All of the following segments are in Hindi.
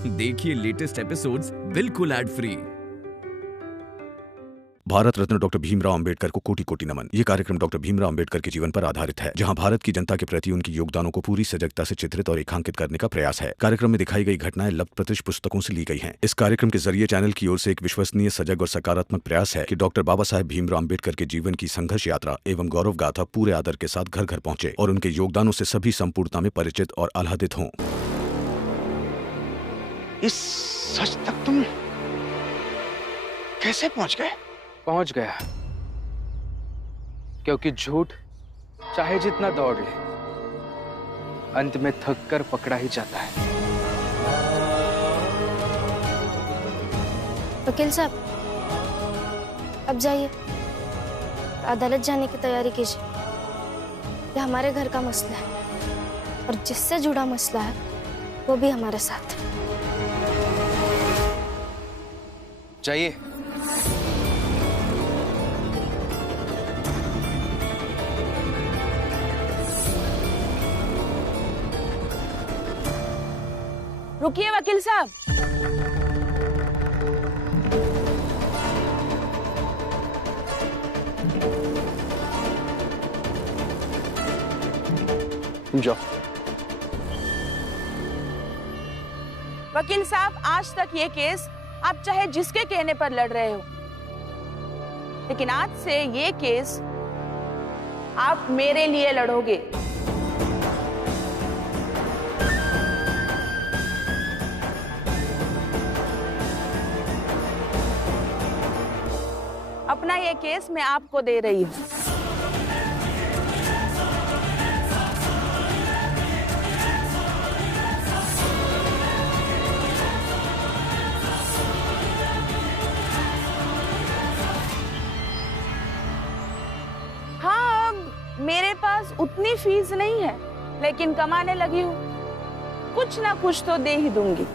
देखिए लेटेस्ट एपिसोड्स बिल्कुल ad free. Bharat Ratna doctor Bhimrao Ambedkar को कोटि कोटि नमन। ये कार्यक्रम डॉक्टर भीमराव अंबेडकर के जीवन पर आधारित है, जहां भारत की जनता के प्रति उनकी योगदानों को पूरी सजगता से चित्रित और रेखांकित करने का प्रयास है। कार्यक्रम में दिखाई गई घटनाएं लब्ध प्रतिष्ठ पुस्तकों से ली गई हैं। इस कार्यक्रम के जरिए चैनल की ओर से एक विश्वसनीय, सजग और सकारात्मक प्रयास है कि डॉक्टर बाबा साहेब भीमराव अंबेडकर के जीवन की संघर्ष यात्रा एवं गौरव गाथा पूरे आदर के साथ घर घर पहुंचे और उनके योगदानों से सभी संपूर्णता में परिचित और आह्लादित हों। इस सच तक तुम कैसे पहुंच गए? पहुंच गया क्योंकि झूठ चाहे जितना दौड़ ले, अंत में थक कर पकड़ा ही जाता है। वकील साहब, अब जाइए, अदालत जाने की तैयारी कीजिए। यह हमारे घर का मसला है और जिससे जुड़ा मसला है वो भी हमारे साथ। जाइए। रुकिए वकील साहब। जाओ। वकील साहब, आज तक ये केस आप चाहे जिसके कहने पर लड़ रहे हो, लेकिन आज से ये केस आप मेरे लिए लड़ोगे। अपना ये केस मैं आपको दे रही हूँ। हाँ, अब मेरे पास उतनी फीस नहीं है, लेकिन कमाने लगी हूँ, कुछ ना कुछ तो दे ही दूंगी।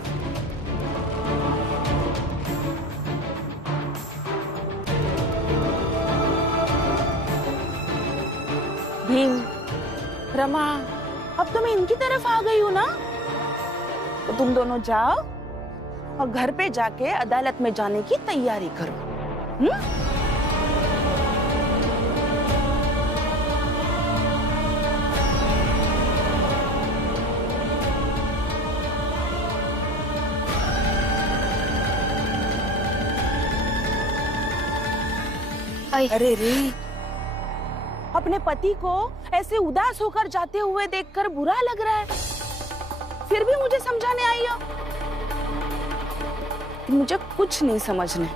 भीम, रमा, अब तो मैं इनकी तरफ आ गई हूँ ना, तो तुम दोनों जाओ और घर पे जाके अदालत में जाने की तैयारी करो। अरे रे, अपने पति को ऐसे उदास होकर जाते हुए देखकर बुरा लग रहा है, फिर भी मुझे समझाने आई हो। मुझे कुछ नहीं समझने,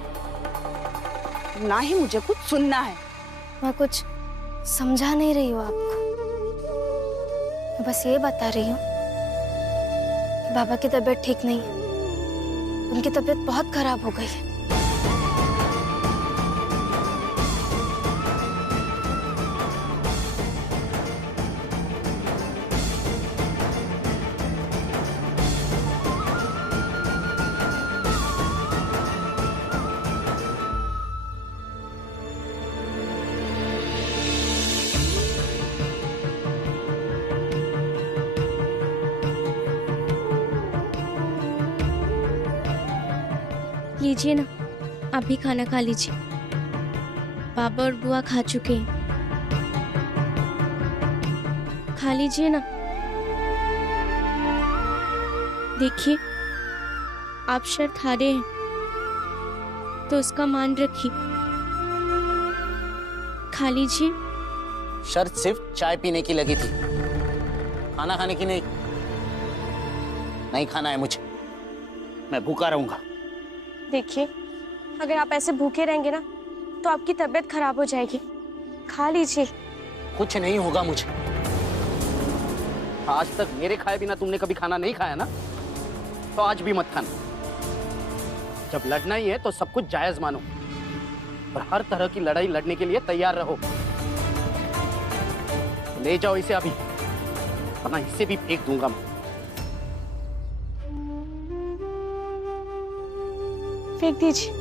ना ही मुझे कुछ सुनना है। मैं कुछ समझा नहीं रही हूँ आपको, मैं बस ये बता रही हूँ कि बाबा की तबीयत ठीक नहीं है, उनकी तबीयत बहुत खराब हो गई है। लीजिए ना, आप भी खाना खा लीजिए। बाबा और बुआ खा चुके हैं, खा लीजिए ना। देखिए, आप शर्त हारे हैं तो उसका मान रखिए, खा लीजिए। शर्त सिर्फ चाय पीने की लगी थी, खाना खाने की नहीं। नहीं खाना है मुझे, मैं भूखा रहूंगा। देखिए, अगर आप ऐसे भूखे रहेंगे ना तो आपकी तबीयत खराब हो जाएगी, खा लीजिए। कुछ नहीं होगा मुझे। आज तक मेरे खाए बिना तुमने कभी खाना नहीं खाया ना, तो आज भी मत खाना। जब लड़ना ही है तो सब कुछ जायज मानो और हर तरह की लड़ाई लड़ने के लिए तैयार रहो। ले जाओ इसे अभी, वरना इसे भी फेंक दूंगा मैं। फेंक दीजिए।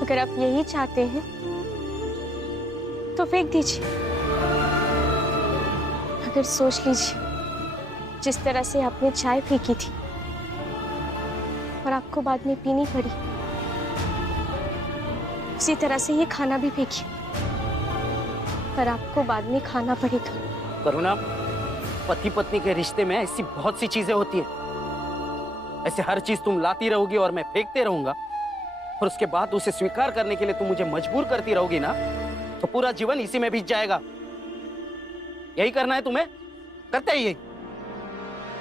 अगर आप यही चाहते हैं तो फेंक दीजिए। अगर सोच लीजिए, जिस तरह से आपने चाय फेंकी थी और आपको बाद में पीनी पड़ी। उसी तरह से ये खाना भी फेंकिए, पर आपको बाद में खाना पड़ेगा। करुणा, पति पत्नी के रिश्ते में ऐसी बहुत सी चीजें होती है। ऐसे हर चीज तुम लाती रहोगी और मैं फेंकते रहूंगा, और उसके बाद उसे स्वीकार करने के लिए तुम मुझे मजबूर करती रहोगी ना, तो पूरा जीवन इसी में बीत जाएगा। यही करना है तुम्हें? करते ही यही।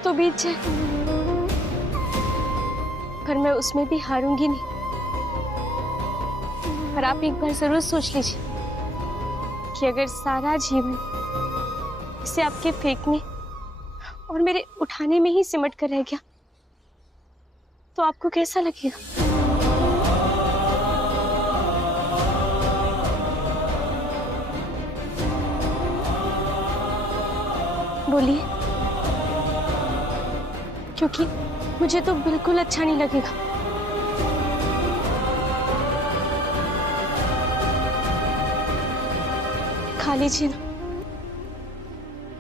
तो बीत जाए, पर मैं उसमें भी हारूंगी नहीं। पर आप एक बार जरूर सोच लीजिए कि अगर सारा जीवन इसे आपके फेंकने और मेरे उठाने में ही सिमट कर रह गया, तो आपको कैसा लगेगा? बोलिए, क्योंकि मुझे तो बिल्कुल अच्छा नहीं लगेगा। खा लीजिए ना।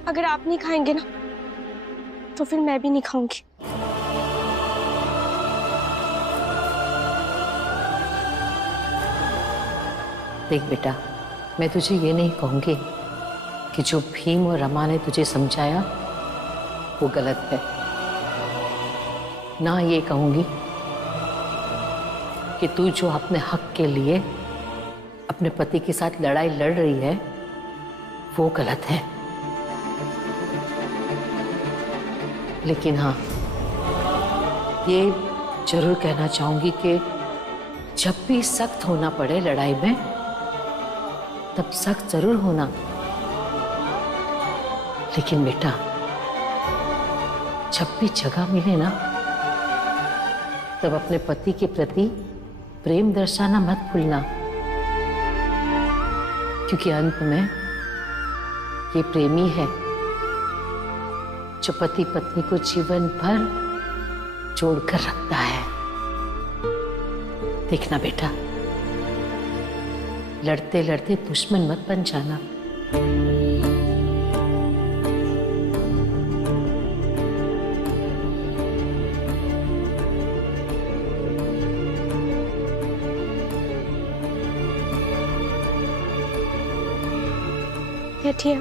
अगर आप नहीं खाएंगे ना, तो फिर मैं भी नहीं खाऊंगी। देख बेटा, मैं तुझे ये नहीं कहूंगी कि जो भीम और रमा ने तुझे समझाया वो गलत है। ना ये कहूंगी कि तू जो अपने हक के लिए अपने पति के साथ लड़ाई लड़ रही है वो गलत है। लेकिन हाँ, ये जरूर कहना चाहूंगी कि जब भी सख्त होना पड़े लड़ाई में, तब सख्त जरूर होना। लेकिन बेटा, जब भी जगह मिले ना, तब अपने पति के प्रति प्रेम दर्शाना मत भूलना, क्योंकि अंत में ये प्रेमी है जो पति पत्नी को जीवन भर जोड़कर रखता है। देखना बेटा, लड़ते लड़ते दुश्मन मत बन जाना। बैठिए।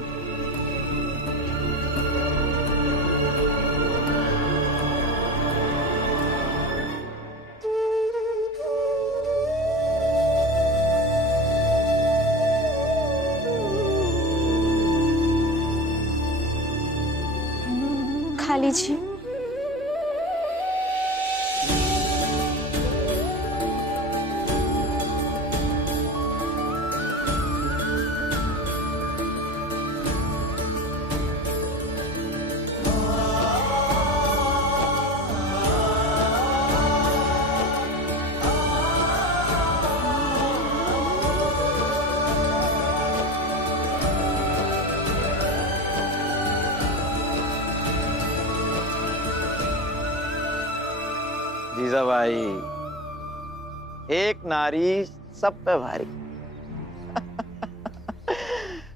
खा लीजिए। जीजा भाई, एक नारी सब पे भारी।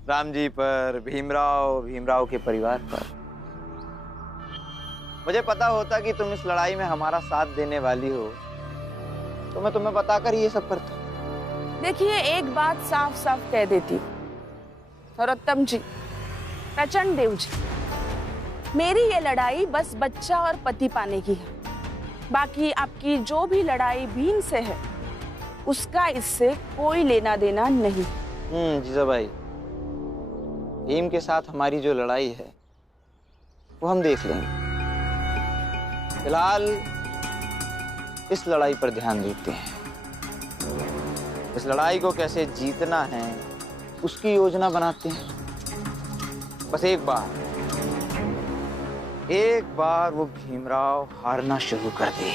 राम जी पर, भीमराव के परिवार पर। मुझे पता होता कि तुम इस लड़ाई में हमारा साथ देने वाली हो, तो मैं तुम्हें बताकर ये सब करता। देखिए, एक बात साफ साफ कह देती हूँ, नरोत्तम जी, प्रचंड देव जी, मेरी ये लड़ाई बस बच्चा और पति पाने की है। बाकी आपकी जो भी लड़ाई भीम से है, उसका इससे कोई लेना देना नहीं। जीजा भाई, भीम के साथ हमारी जो लड़ाई है वो हम देख लेंगे। फिलहाल इस लड़ाई पर ध्यान देते हैं। इस लड़ाई को कैसे जीतना है उसकी योजना बनाते हैं। बस एक बार वो भीमराव हारना शुरू कर दे,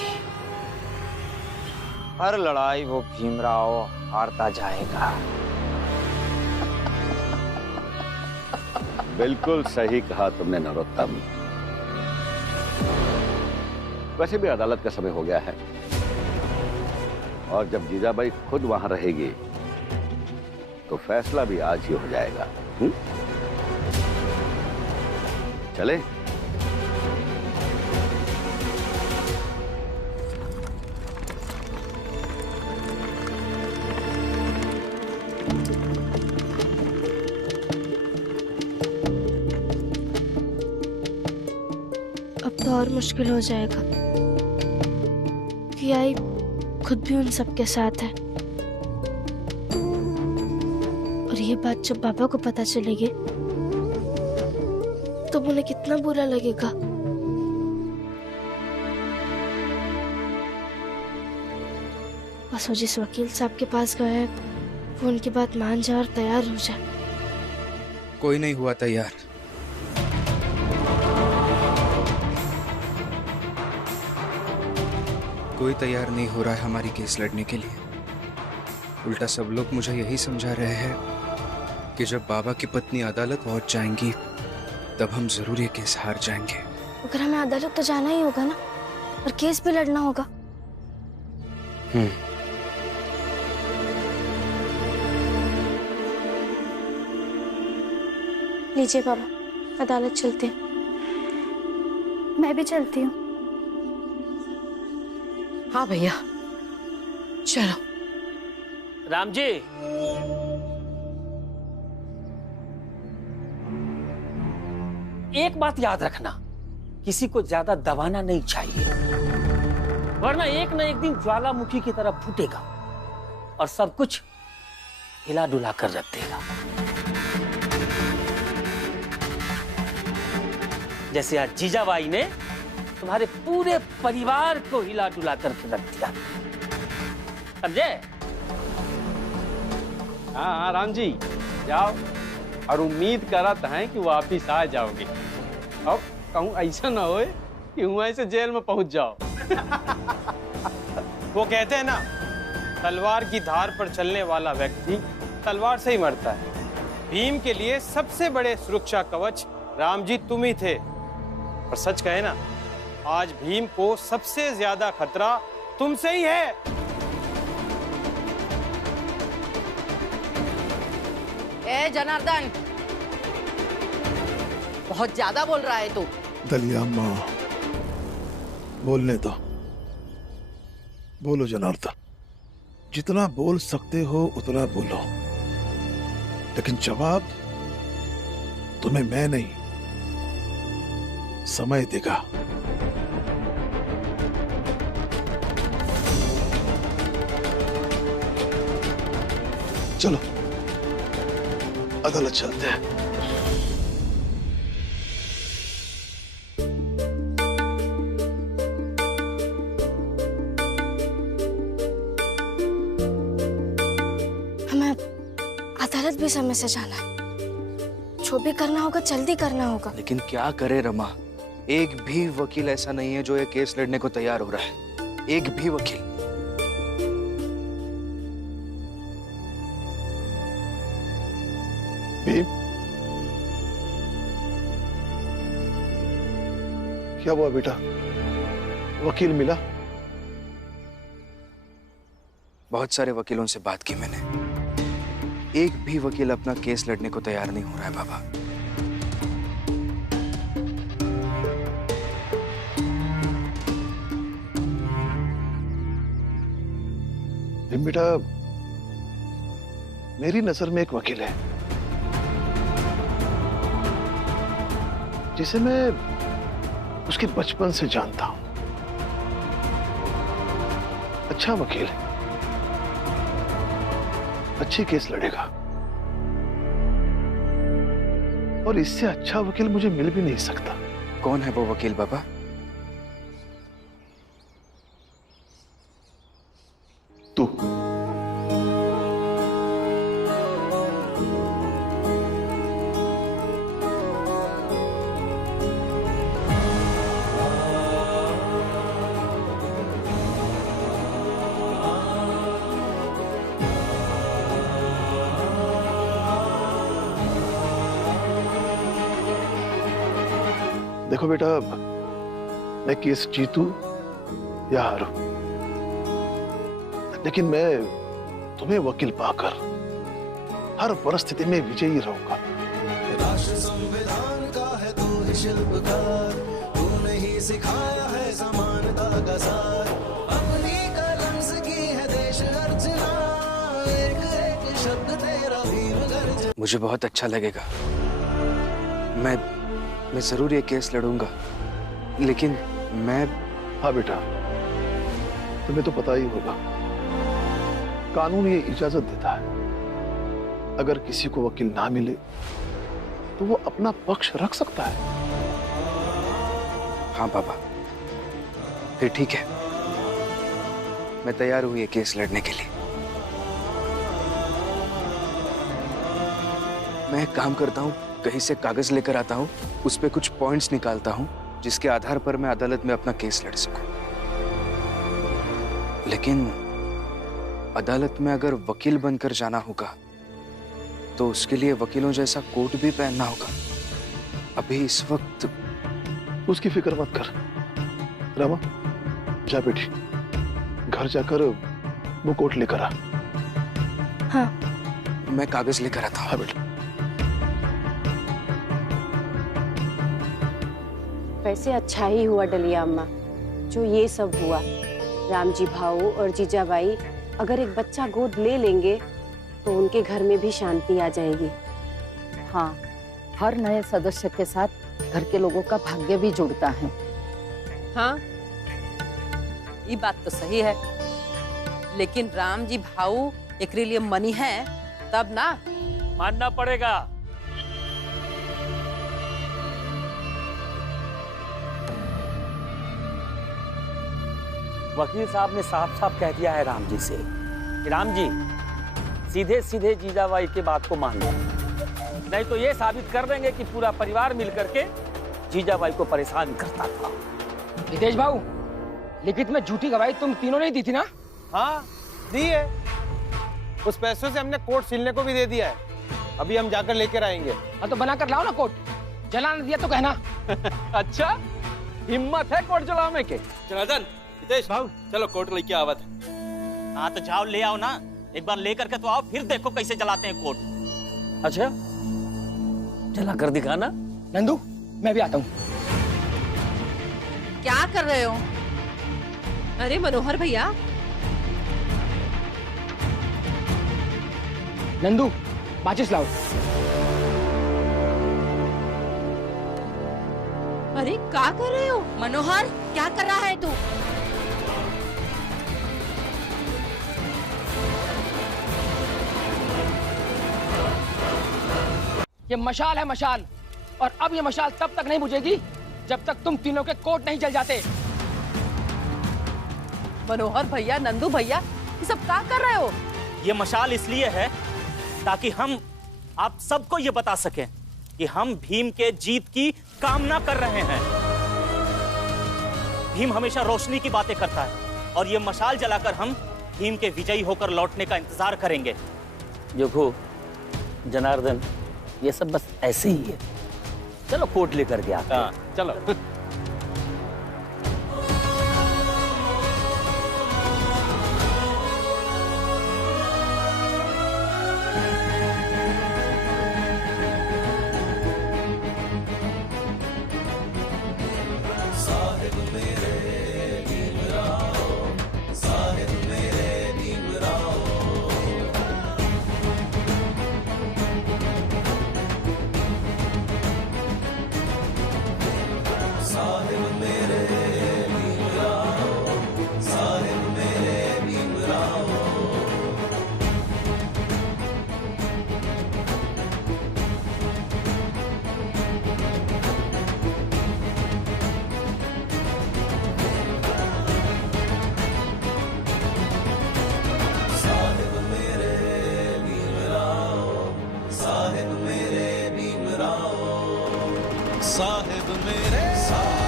हर लड़ाई वो भीमराव हारता जाएगा। बिल्कुल सही कहा तुमने नरोत्तम। वैसे भी अदालत का समय हो गया है, और जब जीजाबाई खुद वहां रहेगी तो फैसला भी आज ही हो जाएगा। चले। मुश्किल हो जाएगा कि आई खुद भी उन सबके साथ है। और ये बात जब बाबा को पता चलेगी तो उन्हें कितना बुरा लगेगा। बस वो जिस वकील साहब के पास गया है वो उनकी बात मान जाए और तैयार हो जाए। कोई नहीं हुआ तैयार। कोई तैयार नहीं हो रहा है हमारी केस लड़ने के लिए। उल्टा सब लोग मुझे यही समझा रहे हैं कि जब बाबा की पत्नी अदालत पहुंच जाएंगी तब हम जरूर ये केस हार जाएंगे। अगर हमें अदालत तो जाना ही होगा ना, और केस भी लड़ना होगा। लीजिए बाबा, अदालत चलते हैं। मैं भी चलती हूँ। हाँ भैया चलो। राम जी, एक बात याद रखना, किसी को ज्यादा दबाना नहीं चाहिए, वरना एक न एक दिन ज्वालामुखी की तरह फूटेगा और सब कुछ हिला डुला कर रख देगा। जैसे आज जीजाबाई ने तुम्हारे पूरे परिवार को हिला डुला करके रख दिया, समझे? हाँ राम जी जाओ, और उम्मीद करत हैं कि वापिस आ जाओगे। अब कहूँ ऐसा ना हो कि वहीं से जेल में पहुंच जाओ। वो कहते हैं ना, तलवार की धार पर चलने वाला व्यक्ति तलवार से ही मरता है। भीम के लिए सबसे बड़े सुरक्षा कवच राम जी तुम ही थे। और सच कहे ना, आज भीम को सबसे ज्यादा खतरा तुमसे ही है। ए जनार्दन, बहुत ज्यादा बोल रहा है तू। दलिया माँ, बोलने दो। बोलो जनार्दन, जितना बोल सकते हो उतना बोलो, लेकिन जवाब तुम्हें मैं नहीं, समय देगा। चलो अदालत चलते हैं। हमें अदालत भी समय से जाना है। जो भी करना होगा जल्दी करना होगा। लेकिन क्या करे रमा, एक भी वकील ऐसा नहीं है जो ये केस लड़ने को तैयार हो रहा है। एक भी वकील। भीम, क्या हुआ बेटा? वकील मिला? बहुत सारे वकीलों से बात की मैंने, एक भी वकील अपना केस लड़ने को तैयार नहीं हो रहा है बाबा। भीम बेटा, मेरी नजर में एक वकील है जिसे मैं उसके बचपन से जानता हूं। अच्छा वकील है, अच्छी केस लड़ेगा, और इससे अच्छा वकील मुझे मिल भी नहीं सकता। कौन है वो वकील बाबा? तू। देखो बेटा, मैं केस जीतू या हारू, लेकिन मैं तुम्हें वकील पाकर हर परिस्थिति में विजयी रहूंगा। राष्ट्र संविधान का है तू ही शिल्पकार, तूने ही सिखाया है समानता का सार, अपनी कलम से की है देश अर्चना, एक एक शब्द तेरा भीम गर्जना। मुझे बहुत अच्छा लगेगा, मैं जरूर ये केस लड़ूंगा, लेकिन मैं हाँ बेटा, तुम्हें तो पता ही होगा, कानून ये इजाजत देता है अगर किसी को वकील ना मिले तो वो अपना पक्ष रख सकता है। हाँ बाबा, फिर ठीक है, मैं तैयार हूं ये केस लड़ने के लिए। मैं एक काम करता हूँ, कहीं से कागज लेकर आता हूँ, उस पे कुछ पॉइंट्स निकालता हूँ जिसके आधार पर मैं अदालत में अपना केस लड़ सकूं। लेकिन अदालत में अगर वकील बनकर जाना होगा तो उसके लिए वकीलों जैसा कोट भी पहनना होगा। अभी इस वक्त उसकी फिक्र मत कर रमा, जा बेटी, घर जाकर वो कोट लेकर आ। हाँ, मैं कागज लेकर आता हूँ। हाँ बेटा। वैसे अच्छा ही हुआ डलिया अम्मा जो ये सब हुआ। राम जी भाऊ और जीजाबाई अगर एक बच्चा गोद ले लेंगे तो उनके घर में भी शांति आ जाएगी। हाँ, हर नए सदस्य के साथ घर के लोगों का भाग्य भी जुड़ता है। हाँ, ये बात तो सही है, लेकिन राम जी भाऊ एकरे लिए मनी है तब ना मानना पड़ेगा। वकील साहब ने साफ साफ कह दिया है राम जी से कि राम जी सीधे सीधे जीजाबाई की बात को मान लो, नहीं तो ये साबित कर देंगे कि पूरा परिवार मिलकर के जीजाबाई को परेशान करता था। हितेश भाऊ, लिखित में झूठी गवाही तुम तीनों ने दी थी ना? हाँ दी है, उस पैसों से हमने कोट सिलने को भी दे दिया है, अभी हम जाकर लेकर आएंगे। हाँ तो बना कर लाओ ना कोट, जलाने दिया तो कहना। अच्छा, हिम्मत है कोट जलाने के? जनार्दन, हितेश भाऊ, चलो कोट लेके आवत। हाँ तो जाओ ले आओ ना, एक बार लेकर के तो आओ, फिर देखो कैसे जलाते हैं कोट। अच्छा, जला कर दिखाना। नंदू, मैं भी आता हूँ। क्या कर रहे हो? अरे मनोहर भैया। नंदू, माचिस लाओ। अरे क्या कर रहे हो? मनोहर, क्या कर रहा है तू? ये मशाल है मशाल, और अब ये मशाल तब तक नहीं बुझेगी जब तक तुम तीनों के कोट नहीं जल जाते। मनोहर भैया, नंदू भैया, ये सब क्या कर रहे हो? ये मशाल इसलिए है ताकि हम आप सबको ये बता सकें कि हम भीम के जीत की कामना कर रहे हैं। भीम हमेशा रोशनी की बातें करता है और ये मशाल जलाकर हम भीम के विजयी होकर लौटने का इंतजार करेंगे। देखो जनार्दन, ये सब बस ऐसे ही है। चलो कोट लेकर के आते हैं। चलो। साहिब मेरे साहिब मेरे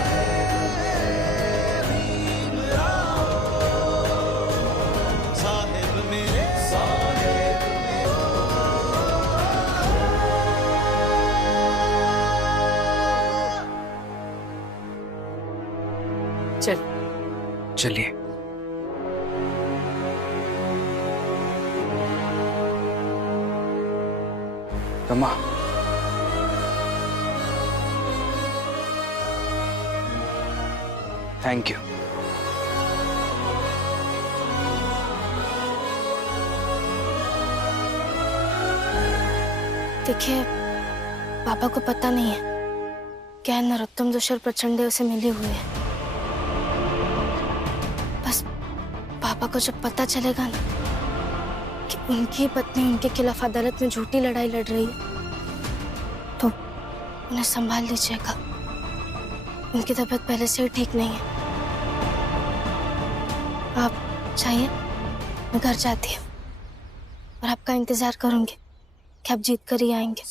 चल चलिए। Rama, thank you. देखिए, पापा को पता नहीं है क्या नरोत्तम जोशी और प्रचंड देव से मिले हुए हैं। पापा को जब पता चलेगा ना कि उनकी पत्नी उनके खिलाफ अदालत में झूठी लड़ाई लड़ रही है, तो उन्हें संभाल लीजिएगा। उनकी तबीयत पहले से ही ठीक नहीं है। आप चाहिए, मैं घर जाती हूँ और आपका इंतजार करूंगी कि आप जीत कर ही आएंगे।